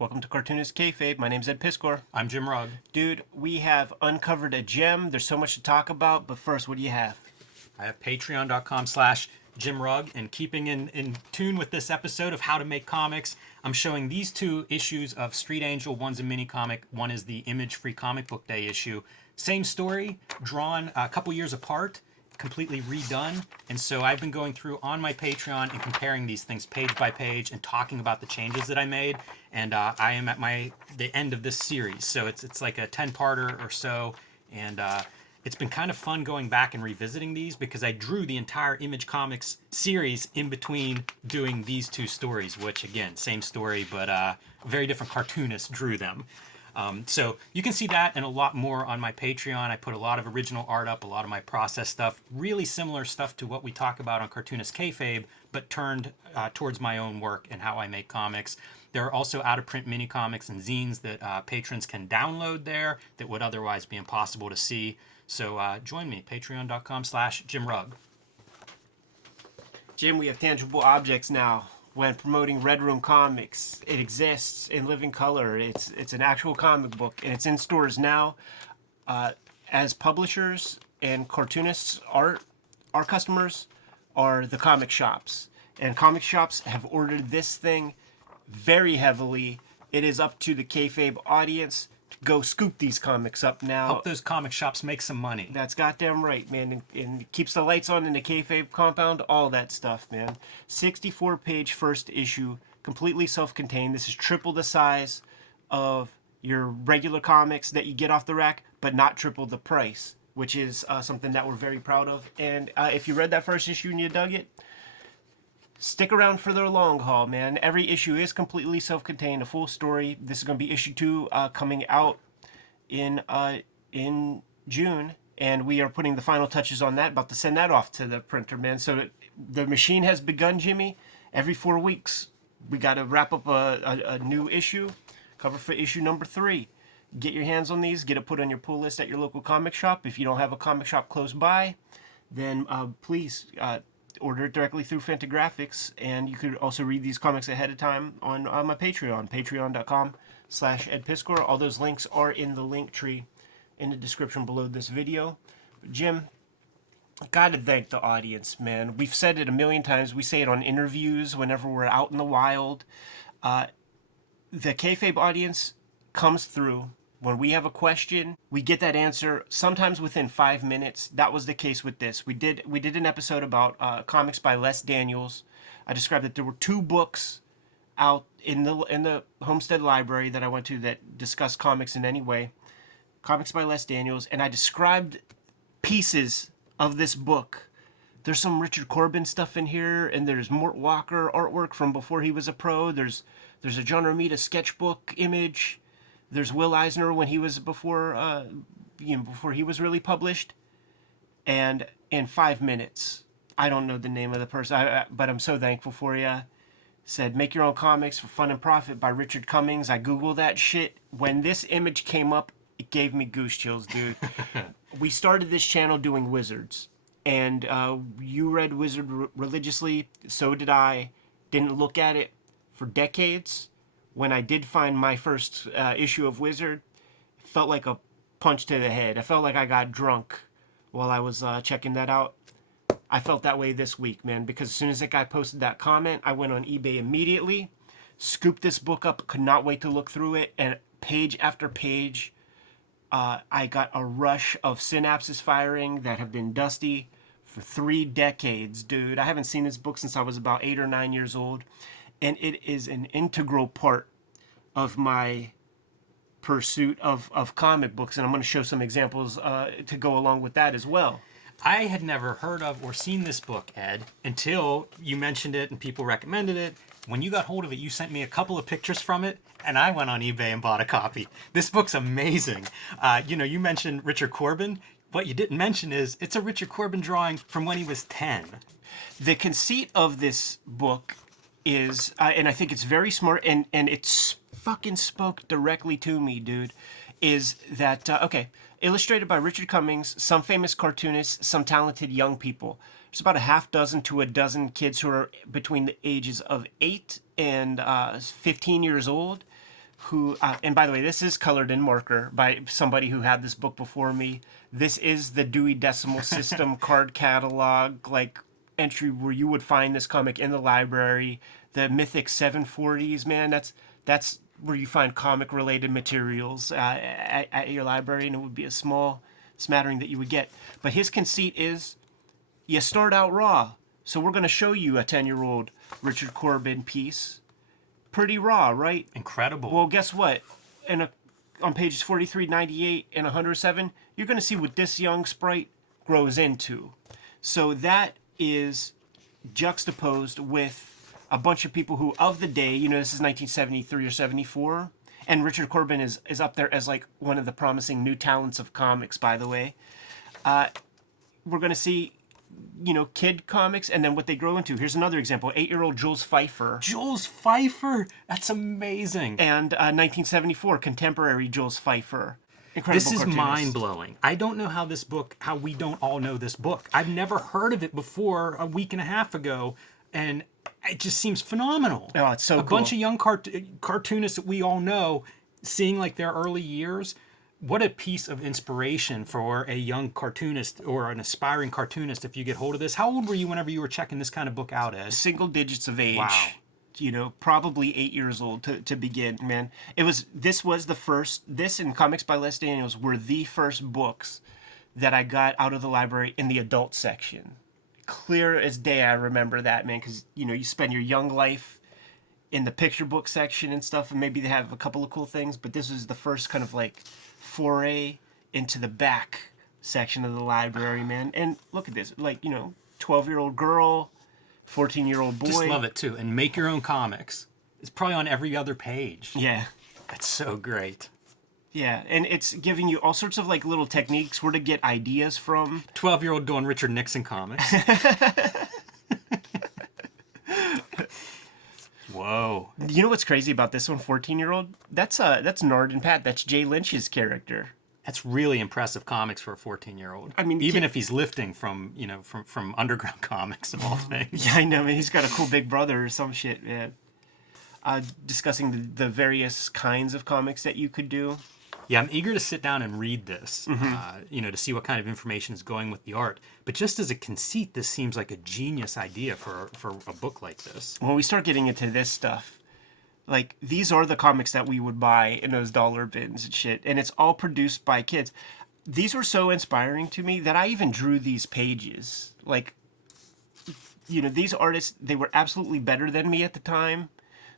Welcome to Cartoonist Kayfabe. My name's Ed Piskor. I'm Jim Rugg. Dude, we have uncovered a gem. There's so much to talk about, but first, what do you have? I have patreon.com/Jim Rugg, and keeping in tune with this episode of How to Make Comics, I'm showing these two issues of Street Angel. One's a mini comic, one is the Image-Free Comic Book Day issue. Same story, drawn a couple years apart, completely redone. And so I've been going through on my Patreon and comparing these things page by page and talking about the changes that I made. And I am at the end of this series, so it's like a 10-parter or so, and it's been kind of fun going back and revisiting these because I drew the entire Image Comics series in between doing these two stories, which again, same story, but very different cartoonists drew them. So you can see that and a lot more on my Patreon. I put a lot of original art up, a lot of my process stuff, really similar stuff to what we talk about on Cartoonist Kayfabe, but turned towards my own work and how I make comics. There are also out-of-print mini comics and zines that patrons can download there that would otherwise be impossible to see. So join me, patreon.com/Jim Rugg. Jim, we have tangible objects now. When promoting Red Room Comics, it exists in living color. It's an actual comic book, and it's in stores now. As publishers and cartoonists, our customers are the comic shops, and comic shops have ordered this thing very heavily. It is up to the Kayfabe audience to go scoop these comics up now. Help those comic shops make some money. That's goddamn right, man. And it keeps the lights on in the Kayfabe compound, all that stuff, man. 64-page first issue, completely self-contained. This is triple the size of your regular comics that you get off the rack, but not triple the price, which is something that we're very proud of. And if you read that first issue and you dug it, stick around for the long haul, man. Every issue is completely self-contained, a full story. This is going to be issue 2 coming out in June, and we are putting the final touches on that. About to send that off to the printer, man. So the machine has begun, Jimmy. Every 4 weeks, we got to wrap up a new issue, cover for issue number 3. Get your hands on these. Get it put on your pull list at your local comic shop. If you don't have a comic shop close by, then please order it directly through Fantagraphics, and you could also read these comics ahead of time on my Patreon, patreon.com/Ed Piskor. All those links are in the link tree in the description below this video. Jim, gotta thank the audience, man. We've said it a million times. We say it on interviews whenever we're out in the wild. The Kayfabe audience comes through. When we have a question, we get that answer sometimes within 5 minutes. That was the case with this. We did an episode about comics by Les Daniels. I described that there were 2 books out in the Homestead Library that I went to that discuss comics in any way. Comics by Les Daniels, and I described pieces of this book. There's some Richard Corbin stuff in here, and there's Mort Walker artwork from before he was a pro. There's a John Romita sketchbook image. There's Will Eisner when he was before he was really published. And in 5 minutes, I don't know the name of the person, but I'm so thankful for you. Said, Make Your Own Comics for Fun and Profit by Richard Cummings. I Googled that shit. When this image came up, it gave me goose chills, dude. We started this channel doing Wizards. And you read Wizard religiously. So did I. Didn't look at it for decades. When I did find my first issue of Wizard, it felt like a punch to the head. I felt like I got drunk while I was checking that out. I felt that way this week, man, because as soon as that guy posted that comment, I went on eBay immediately, scooped this book up, could not wait to look through it, and page after page, I got a rush of synapses firing that have been dusty for 3 decades, dude. I haven't seen this book since I was about 8 or 9 years old. And it is an integral part of my pursuit of comic books. And I'm going to show some examples to go along with that as well. I had never heard of or seen this book, Ed, until you mentioned it and people recommended it. When you got hold of it, you sent me a couple of pictures from it, and I went on eBay and bought a copy. This book's amazing. You mentioned Richard Corbin. What you didn't mention is it's a Richard Corbin drawing from when he was 10. The conceit of this book is, and I think it's very smart, and it's fucking spoke directly to me, dude, is that, illustrated by Richard Cummings, some famous cartoonists, some talented young people. There's about a half dozen to a dozen kids who are between the ages of 8 and 15 years old. who, and by the way, this is colored in marker by somebody who had this book before me. This is the Dewey Decimal System card catalog, like entry where you would find this comic in the library. The Mythic 740s, man, that's where you find comic related materials at your library, and it would be a small smattering that you would get. But his conceit is, you start out raw. So we're going to show you a 10-year-old Richard Corbin piece. Pretty raw, right? Incredible. Well, guess what? On pages 43, 98, and 107, you're going to see what this young sprite grows into. So that is juxtaposed with a bunch of people who, of the day, you know, this is 1973 or 74, and Richard Corbin is up there as like one of the promising new talents of comics, by the way. We're going to see, you know, kid comics and then what they grow into. Here's another example. 8-year-old Jules Pfeiffer. Jules Pfeiffer. That's amazing. And 1974, contemporary Jules Pfeiffer. Incredible This is cartoonist. mind-blowing. I don't know how we don't all know this book. I've never heard of it before a week and a half ago, and it just seems phenomenal. Oh, it's so a cool. bunch of young cartoonists that we all know, seeing like their early years. What a piece of inspiration for a young cartoonist or an aspiring cartoonist if you get hold of this. How old were you whenever you were checking this kind of book out, Ed? Single digits of age. Wow. You know, probably 8 years old to begin, man. This and Comics by Les Daniels were the first books that I got out of the library in the adult section. Clear as day, I remember that, man, because, you know, you spend your young life in the picture book section and stuff, and maybe they have a couple of cool things, but this was the first kind of like foray into the back section of the library, man. And look at this, like, you know, 12-year-old girl, 14-year-old boy. Just love it too. And make your own comics. It's probably on every other page. Yeah. That's so great. Yeah, and it's giving you all sorts of like little techniques where to get ideas from. 12-year-old doing Richard Nixon comics. Whoa. You know what's crazy about this one, 14-year-old? That's Nard and Pat. That's Jay Lynch's character. That's really impressive comics for a 14-year-old. I mean, even if he's lifting from, you know, from underground comics of all things. Yeah, I know, man. He's got a cool big brother or some shit, man. Discussing the various kinds of comics that you could do. Yeah, I'm eager to sit down and read this, you know, to see what kind of information is going with the art. But just as a conceit, this seems like a genius idea for a book like this. When we start getting into this stuff, like, these are the comics that we would buy in those dollar bins and shit. And it's all produced by kids. These were so inspiring to me that I even drew these pages. Like, you know, these artists, they were absolutely better than me at the time.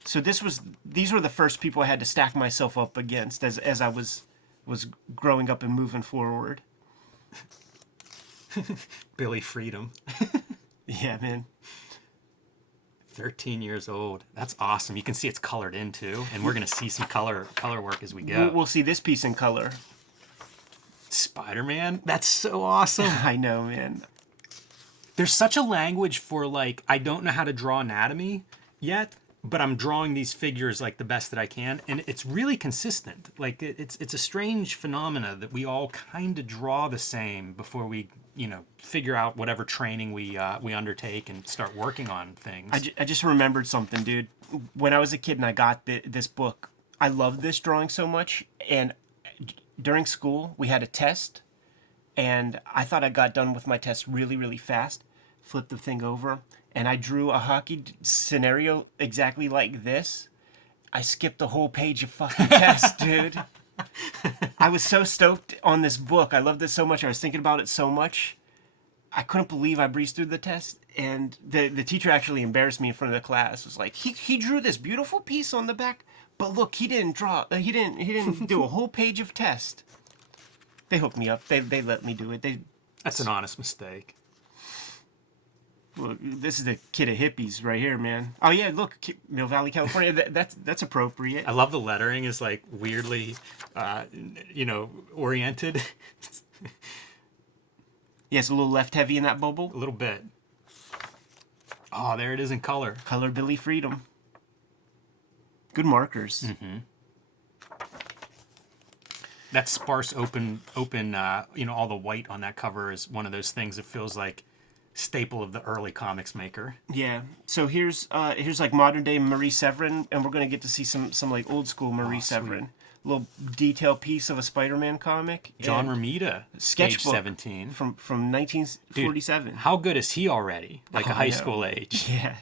So these were the first people I had to stack myself up against as I was growing up and moving forward. Billy Freedom. Yeah, man. 13 years old. That's awesome. You can see it's colored in too, and we're gonna see some color work as we go. We'll see this piece in color. Spider-Man. That's so awesome. I know, man. There's such a language for, like, I don't know how to draw anatomy yet, but I'm drawing these figures like the best that I can, and it's really consistent. Like, it's a strange phenomena that we all kind of draw the same before we, you know, figure out whatever training we undertake and start working on things. I just remembered something, dude. When I was a kid and I got this book, I loved this drawing so much, and during school we had a test, and I thought I got done with my test really, really fast. Flipped the thing over, and I drew a hockey scenario exactly like this. I skipped a whole page of fucking test, dude. I was so stoked on this book. I loved this so much. I was thinking about it so much. I couldn't believe I breezed through the test. And the teacher actually embarrassed me in front of the class. It was like, he drew this beautiful piece on the back, but look, he didn't do a whole page of test. They hooked me up. They let me do it. That's an honest mistake. Well, this is the kid of hippies right here, man. Oh yeah, look, Mill Valley, California. That's appropriate. I love the lettering is like weirdly, you know, oriented. Yeah, it's a little left heavy in that bubble. A little bit. Oh, there it is in color. Color Billy Freedom. Good markers. Mm-hmm. That sparse open, you know, all the white on that cover is one of those things that feels like staple of the early comics maker. Yeah. So here's like modern day Marie Severin, and we're gonna get to see some like old school Marie Severin. Little detail piece of a Spider-Man comic. John and Romita, sketchbook age 17. from 1947. Dude, how good is he already? Like a high school age. Yeah.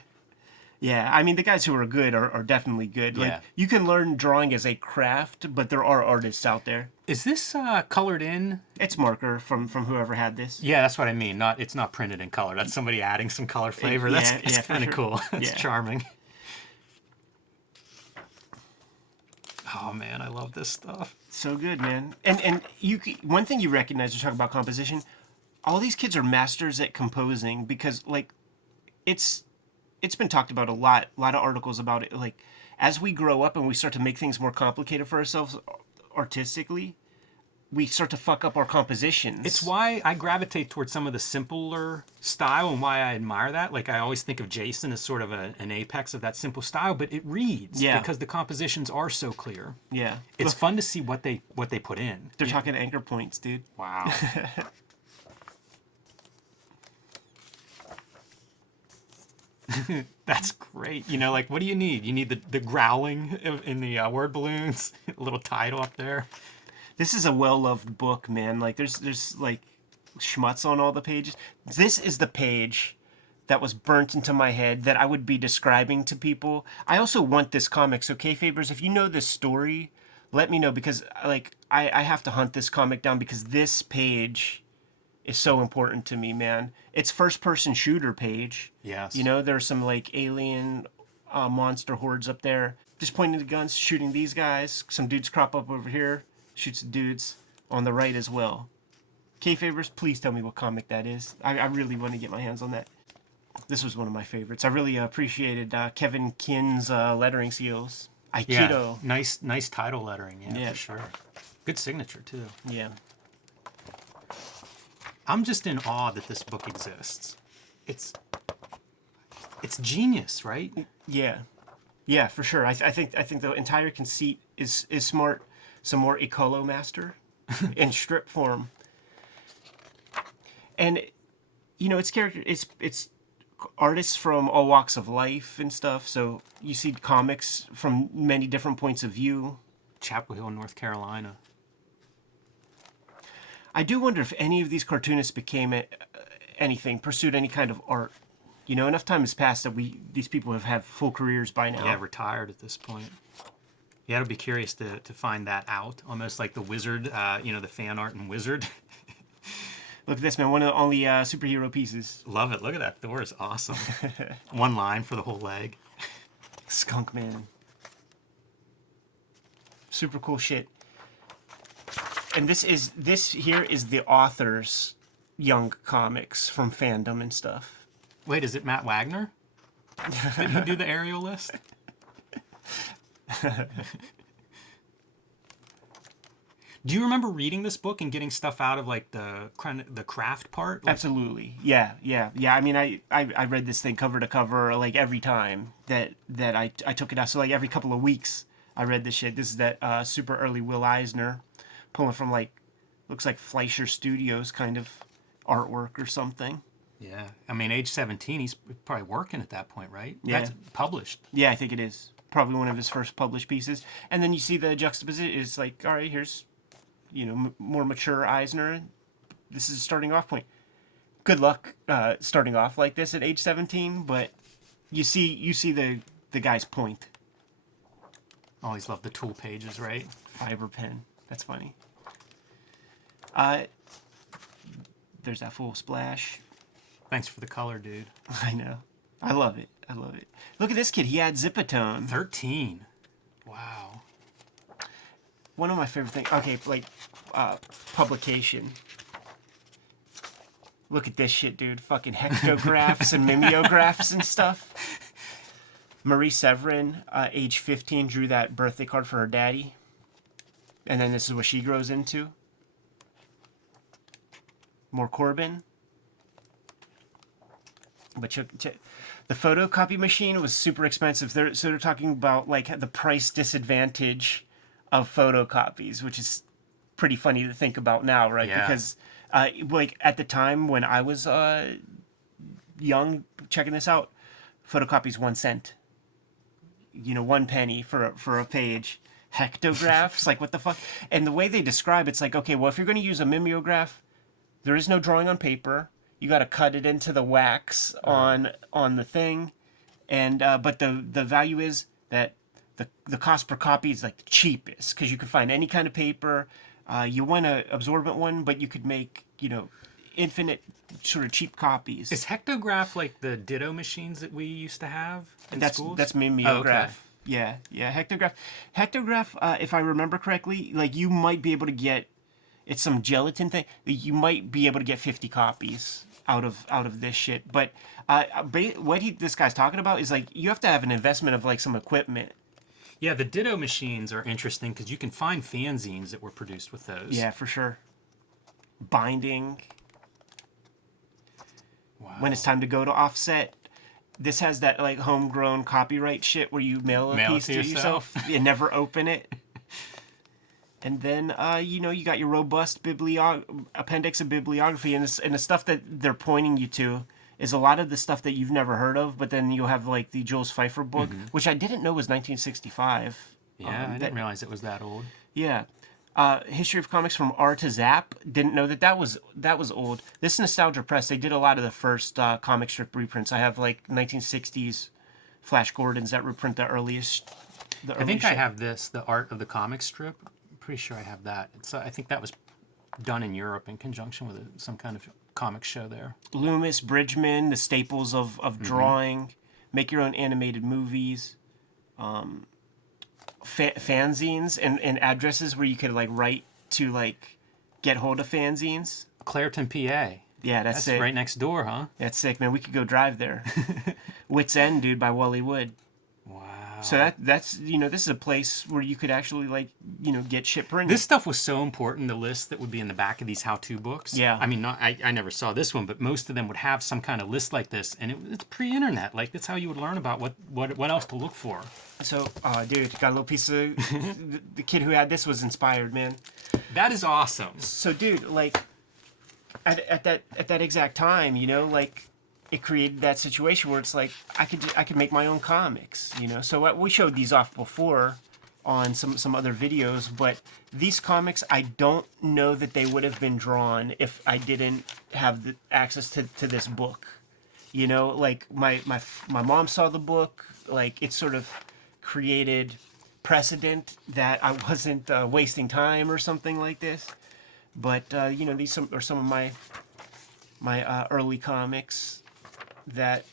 Yeah, I mean, the guys who are good are definitely good. Like, Yeah. you can learn drawing as a craft, but there are artists out there. Is this colored in? It's marker from whoever had this. Yeah, that's what I mean. It's not printed in color. That's somebody adding some color flavor. That's for kind of sure. cool. That's Yeah. charming. Oh man, I love this stuff. So good, man. And one thing you recognize to talk about composition, all these kids are masters at composing because like it's been talked about a lot of articles about it. Like as we grow up and we start to make things more complicated for ourselves artistically, we start to fuck up our compositions. It's why I gravitate towards some of the simpler style and why I admire that. Like I always think of Jason as sort of an apex of that simple style, but it reads because the compositions are so clear. Yeah. It's fun to see what they put in. They're talking anchor points, dude. Wow. That's great. You know, like, what do you need? You need the growling in the word balloons, a little title up there. This is a well-loved book, man. Like, there's like schmutz on all the pages. This is the page that was burnt into my head that I would be describing to people. I also want this comic. So, Kayfabers, if you know this story, let me know because, like, I have to hunt this comic down because this page is so important to me, man. It's first-person shooter page. Yes. You know, there's some, like, alien monster hordes up there. Just pointing the guns, shooting these guys. Some dudes crop up over here. Shoots the dudes on the right as well. Kayfabers, please tell me what comic that is. I really want to get my hands on that. This was one of my favorites. I really appreciated Kevin Kinn's lettering seals. Aikido. Yeah, nice title lettering. Yeah, Yeah. for sure. Good signature too. Yeah. I'm just in awe that this book exists. It's genius, right? Yeah. Yeah, for sure. I think the entire conceit is smart. Some more Ecolo Master in strip form. And you know, it's artists from all walks of life and stuff. So you see comics from many different points of view. Chapel Hill, North Carolina. I do wonder if any of these cartoonists became pursued any kind of art. You know, enough time has passed that these people have full careers by now. Yeah, retired at this point. Yeah, it'll be curious to find that out. Almost like the Wizard, the fan art and Wizard. Look at this, man. One of the only superhero pieces. Love it. Look at that. Thor is awesome. One line for the whole leg. Skunk Man. Super cool shit. And this here is the author's young comics from Fandom and stuff. Wait, is it Matt Wagner? Did he do the aerial list? Do you remember reading this book and getting stuff out of like the craft part? Like, Absolutely. Yeah. I mean, I read this thing cover to cover like every time that I took it out. So like every couple of weeks I read this shit. This is that super early Will Eisner pulling from like, looks like Fleischer Studios kind of artwork or something. yeah, I mean, age 17, he's probably working at that point, right? Yeah. That's published. Yeah, I think it is. Probably one of his first published pieces. And then you see the juxtaposition. It's like, all right, here's, more mature Eisner. This is a starting off point. Good luck starting off like this at age 17, but you see the guy's point. Always love the tool pages, right? Fiber pen. That's funny. There's that full splash. Thanks for the color, dude. I know. I love it. Look at this kid. He had Zipatone. 13. Wow. One of my favorite things. Okay, like publication. Look at this shit, dude. Fucking hectographs and mimeographs and stuff. Marie Severin, age 15, drew that birthday card for her daddy. And then this is what she grows into. More Corbin. But the photocopy machine was super expensive. They're talking about like the price disadvantage of photocopies, which is pretty funny to think about now, right? Yeah. Because like at the time when I was young checking this out, photocopies 1 cent. 1 penny for a page. Hectographs, like what the fuck? And the way they describe it's like, okay, well, if you're going to use a mimeograph, there is no drawing on paper. You got to cut it into the wax on the thing, and but the value is that the cost per copy is like the cheapest because you can find any kind of paper. You want an absorbent one, but you could make infinite sort of cheap copies. Is hectograph like the ditto machines that we used to have in schools? That's mimeograph. Okay. Yeah, hectograph. Hectograph, if I remember correctly, like you might be able to get, it's some gelatin thing. You might be able to get 50 copies out of this shit. But what this guy's talking about is like you have to have an investment of like some equipment. Yeah, the ditto machines are interesting because you can find fanzines that were produced with those. Yeah, for sure. Binding. Wow. When it's time to go to offset. This has that like homegrown copyright shit where you mail a piece to yourself and never open it. And then you got your robust appendix of bibliography, and the stuff that they're pointing you to is a lot of the stuff that you've never heard of. But then you'll have like the Jules Feiffer book, which I didn't know was 1965. Yeah, I didn't realize it was that old. Yeah. History of Comics from R to Zap. Didn't know that was old. This Nostalgia Press, they did a lot of the first comic strip reprints. I have like 1960s Flash Gordons that reprint the earliest. I think I have this, the art of the comic strip. I'm pretty sure I have that. I think that was done in Europe in conjunction with some kind of comic show there. Loomis, Bridgman, the staples of drawing. Make your own animated movies. Fanzines and addresses where you could like write to like get hold of fanzines. Clairton, PA. Yeah, that's sick. Right next door, huh? That's sick, man. We could go drive there. Wits End, dude, by Wally Wood. Wow. So that's this is a place where you could actually like get shit printed. This stuff was so important. The list that would be in the back of these how-to books. Yeah. I mean, I never saw this one, but most of them would have some kind of list like this, and it's pre-internet. Like that's how you would learn about what else to look for. So, dude, got a little piece of the kid who had this was inspired, man. That is awesome. So, dude, like at that exact time, like it created that situation where it's like I could make my own comics, So we showed these off before on some other videos, but these comics I don't know that they would have been drawn if I didn't have the access to this book. Like my mom saw the book, like it sort of created precedent that I wasn't wasting time or something like this. But these are some of my early comics that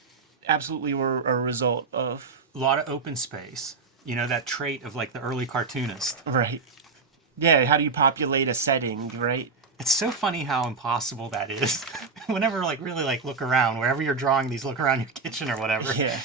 absolutely were a result of a lot of open space. That trait of like the early cartoonist. Right. Yeah. How do you populate a setting? Right. It's so funny how impossible that is. Whenever really look around, wherever you're drawing these, look around your kitchen or whatever. Yeah.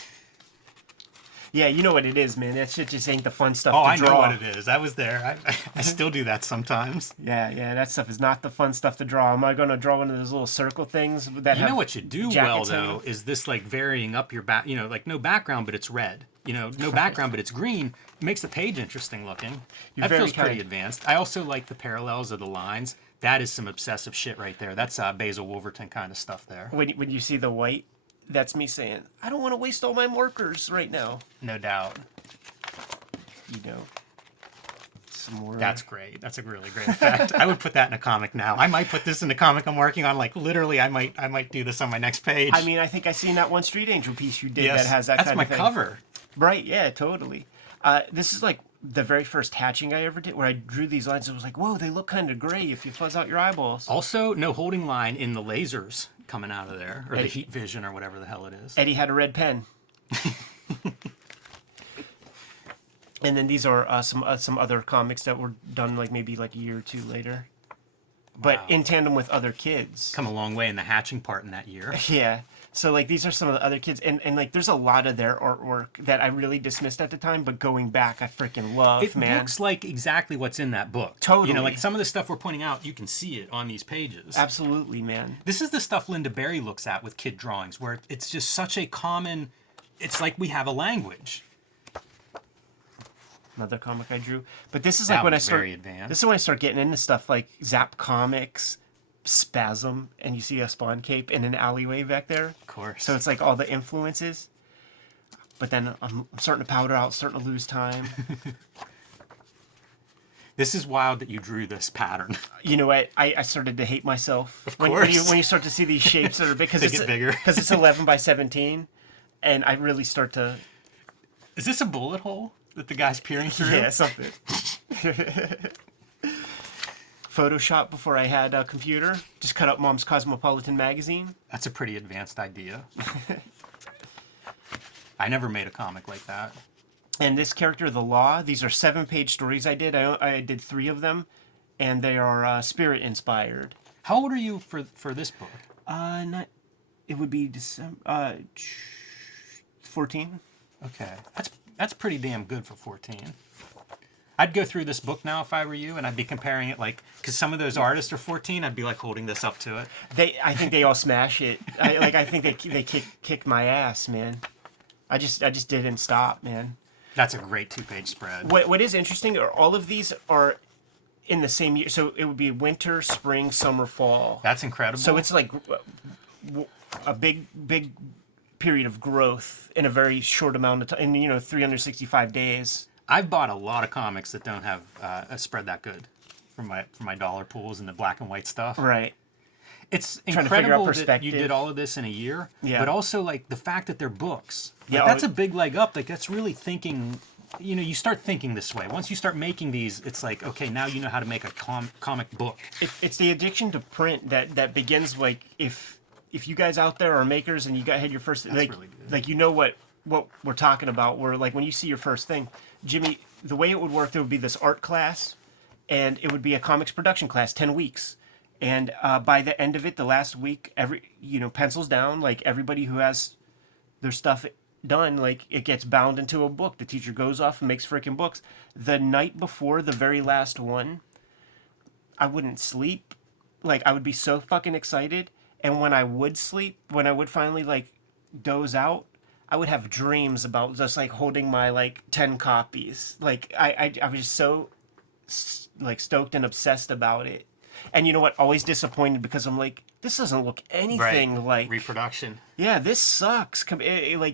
Yeah, you know what it is, man. That shit just ain't the fun stuff to draw. I know what it is. I was there. I still do that sometimes. Yeah, that stuff is not the fun stuff to draw. Am I going to draw one of those little circle things that You know what you do well, though, is this, varying up your back, no background, but it's red. No background, but it's green. It makes the page interesting looking. That feels pretty advanced. I also like the parallels of the lines. That is some obsessive shit right there. That's Basil Wolverton kind of stuff there. When you see the white, that's me saying, I don't want to waste all my markers right now. No doubt. Some more. That's great. That's a really great effect. I would put that in a comic now. I might put this in the comic I'm working on. Literally, I might do this on my next page. I mean, I think I seen that one Street Angel piece you did that has that kind of thing. That's my cover. Right, yeah, totally. This is the very first hatching I ever did, where I drew these lines. It was like, whoa, they look kind of gray if you fuzz out your eyeballs. Also, no holding line in the lasers coming out of there, or the heat vision, or whatever the hell it is. Eddie had a red pen. And then these are some other comics that were done maybe a year or two later, but in tandem with other kids. Come a long way in the hatching part in that year. Yeah. So these are some of the other kids, and there's a lot of their artwork that I really dismissed at the time, but going back, I freaking love, man. It looks like exactly what's in that book. Totally. Some of the stuff we're pointing out, you can see it on these pages. Absolutely, man. This is the stuff Linda Berry looks at with kid drawings, where it's just such a common. It's like we have a language. Another comic I drew, but this is that when I was start. Very advanced. This is when I start getting into stuff like Zap Comics, spasm, and you see a Spawn cape in an alleyway back there. Of course. So it's like all the influences. But then I'm starting to powder out, starting to lose time. This is wild that you drew this pattern. You know what? I started to hate myself. Of When course. you start to see these shapes that are big, because They it's get bigger. because it's 11 by 17, and I really start to Is this a bullet hole that the guy's peering through? yeah something. Photoshop before I had a computer. Just cut up Mom's Cosmopolitan magazine. That's a pretty advanced idea. I never made a comic like that. And this character, the Law, these are 7-page stories I did. I did 3 of them, and they are spirit inspired. How old are you for this book? It would be December 14. Okay, that's pretty damn good for 14. I'd go through this book now if I were you, and I'd be comparing it like, because some of those artists are 14. I'd be like holding this up to it. I think they all smash it. I think they kicked my ass, man. I just didn't stop, man. That's a great 2-page spread. What is interesting are all of these are in the same year, so it would be winter, spring, summer, fall. That's incredible. So it's like a big period of growth in a very short amount of time, in 365 days. I've bought a lot of comics that don't have a spread that good from my dollar pools and the black and white stuff. Right. It's Trying to figure out incredible that you perspective. did all of this in a year, Yeah. but also like the fact that they're books. Like, Yeah, that's a big leg up. Like that's really thinking. You start thinking this way. Once you start making these, it's like, okay, now you know how to make a comic book. It's the addiction to print that begins like if you guys out there are makers and you had your first That's really good. like you know what we're talking about. Where like when you see your first thing, Jimmy, the way it would work, there would be this art class, and it would be a comics production class, 10 weeks. And by the end of it, the last week, pencils down, like everybody who has their stuff done, like it gets bound into a book. The teacher goes off and makes freaking books. The night before the very last one, I wouldn't sleep. Like I would be so fucking excited. And when I would sleep, when I would finally like doze out, I would have dreams about just like holding my like 10 copies. Like I was just so like stoked and obsessed about it. And you know what? Always disappointed because I'm like, this doesn't look anything like reproduction. Yeah, this sucks. Like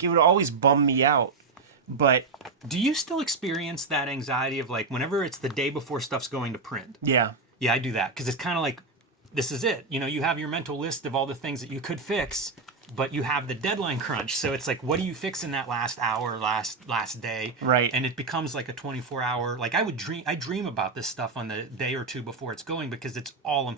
it would always bum me out. But Do you still experience that anxiety of like whenever it's the day before stuff's going to print? yeah, Yeah, I do that because it's kind of like this is it. You have your mental list of all the things that you could fix, but you have the deadline crunch. So it's like, what do you fix in that last hour, last day? Right. And it becomes like a 24-hour. Like I dream about this stuff on the day or two before it's going because it's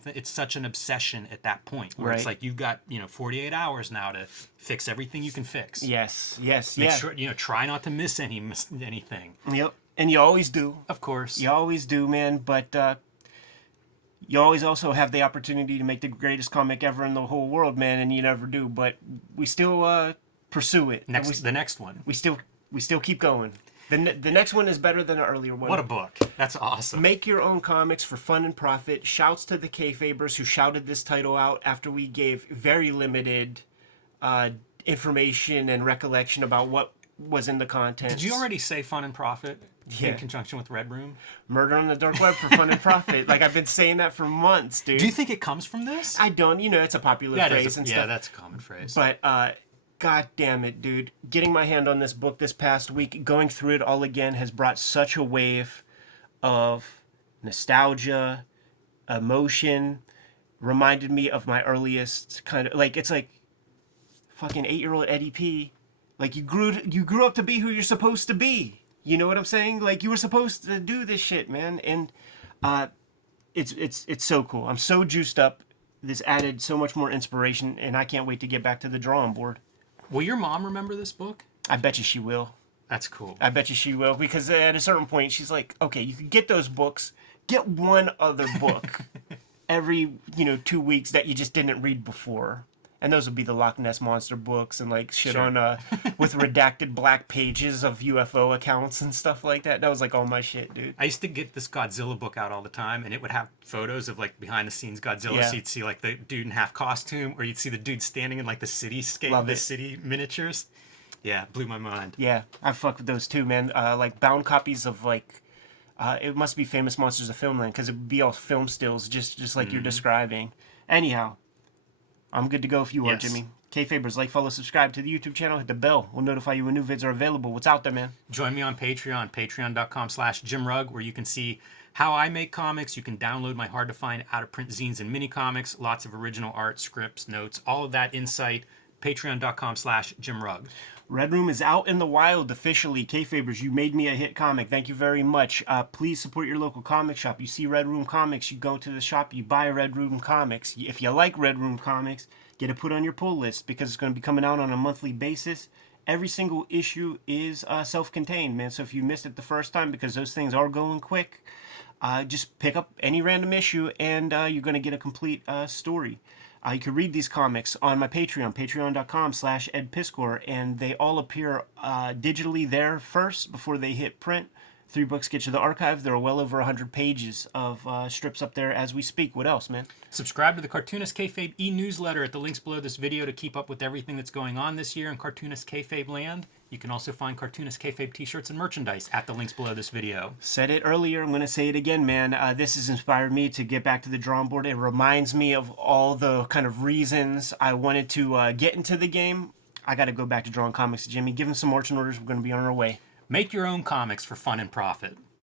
it's such an obsession at that point where it's Right. like you've got 48 hours now to fix everything you can fix. yes, Make yeah. sure try not to miss anything. Yep. And you always do. Of course. You always do, man. But you always also have the opportunity to make the greatest comic ever in the whole world, man, and you never do. But we still pursue it. The next one. We still keep going. The next one is better than the earlier one. What a book. That's awesome. Make your own comics for fun and profit. Shouts to the Kayfabers who shouted this title out after we gave very limited information and recollection about what was in the content. Did you already say fun and profit Yeah. in conjunction with Red Room? Murder on the dark web for fun and profit? Like I've been saying that for months, dude. Do you think it comes from this? I don't. It's a popular phrase and stuff. That's a common phrase. But god damn it, dude. Getting my hand on this book this past week, going through it all again has brought such a wave of nostalgia, emotion, reminded me of my earliest kind of like it's like fucking 8-year-old Eddie P. Like you grew up to be who you're supposed to be. You know what I'm saying? Like you were supposed to do this shit, man. And it's so cool. I'm so juiced up. This added so much more inspiration, and I can't wait to get back to the drawing board. Will your mom remember this book? I bet you she will. That's cool. I bet you she will, because at a certain point she's like, okay, you can get those books, get one other book every 2 weeks that you just didn't read before. And those would be the Loch Ness Monster books and like shit Sure. on with redacted black pages of UFO accounts and stuff like that. That was like all my shit, dude. I used to get this Godzilla book out all the time, and it would have photos of like behind the scenes Godzilla. Yeah. So you'd see like the dude in half costume, or you'd see the dude standing in like the cityscape, Love the it. city miniatures. Yeah, blew my mind. Yeah, I fuck with those too, man. Like bound copies of like, it must be Famous Monsters of Filmland, because it would be all film stills, just like you're describing. Anyhow, I'm good to go if you are, Yes. Jimmy. Kayfabers, like, follow, subscribe to the YouTube channel, hit the bell. We'll notify you when new vids are available. What's out there, man? Join me on Patreon, patreon.com/JimRug, where you can see how I make comics. You can download my hard-to-find out-of-print zines and mini comics, lots of original art, scripts, notes, all of that insight. Patreon.com/JimRug. Red Room is out in the wild officially. Kayfabers, you made me a hit comic. Thank you very much. Please support your local comic shop. You see Red Room Comics, you go to the shop, you buy Red Room Comics. If you like Red Room Comics, get it put on your pull list because it's going to be coming out on a monthly basis. Every single issue is self-contained, man. So if you missed it the first time, because those things are going quick, just pick up any random issue and you're going to get a complete story. You can read these comics on my Patreon, patreon.com/edpiskor, and they all appear digitally there first before they hit print. 3 books get you the archive. There are well over 100 pages of strips up there as we speak. What else, man? Subscribe to the Cartoonist Kayfabe e-newsletter at the links below this video to keep up with everything that's going on this year in Cartoonist Kayfabe land. You can also find Cartoonist Kayfabe t-shirts and merchandise at the links below this video. Said it earlier, I'm going to say it again, man. This has inspired me to get back to the drawing board. It reminds me of all the kind of reasons I wanted to get into the game. I got to go back to drawing comics, Jimmy. Give him some marching orders. We're going to be on our way. Make your own comics for fun and profit.